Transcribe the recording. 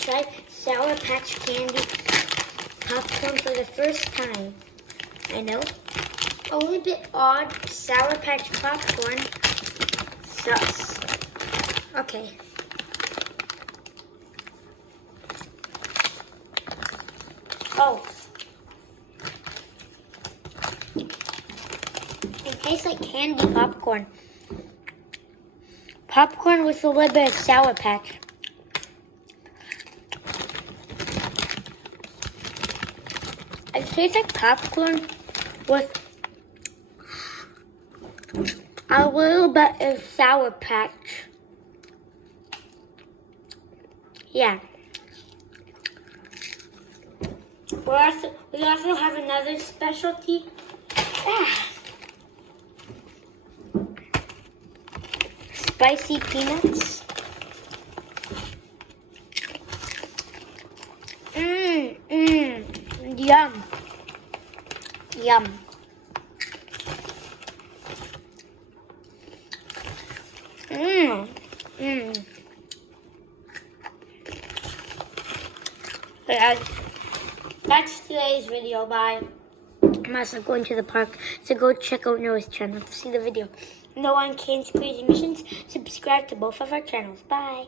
try Sour Patch Candy popcorn for the first time. I know. A little bit odd. Sour Patch popcorn. Sus. Okay. Oh. It tastes like candy popcorn. Popcorn with a little bit of Sour Patch. It tastes like popcorn with a little bit of Sour Patch. Yeah. We also have another specialty. Spicy peanuts. Yum. Yum. That's today's video. Bye. I'm also going to the park, so go check out Noah's channel to see the video. Noah and Kane's Crazy Missions. Subscribe to both of our channels. Bye.